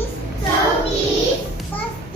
Southeast, Southeast, West.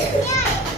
Yeah.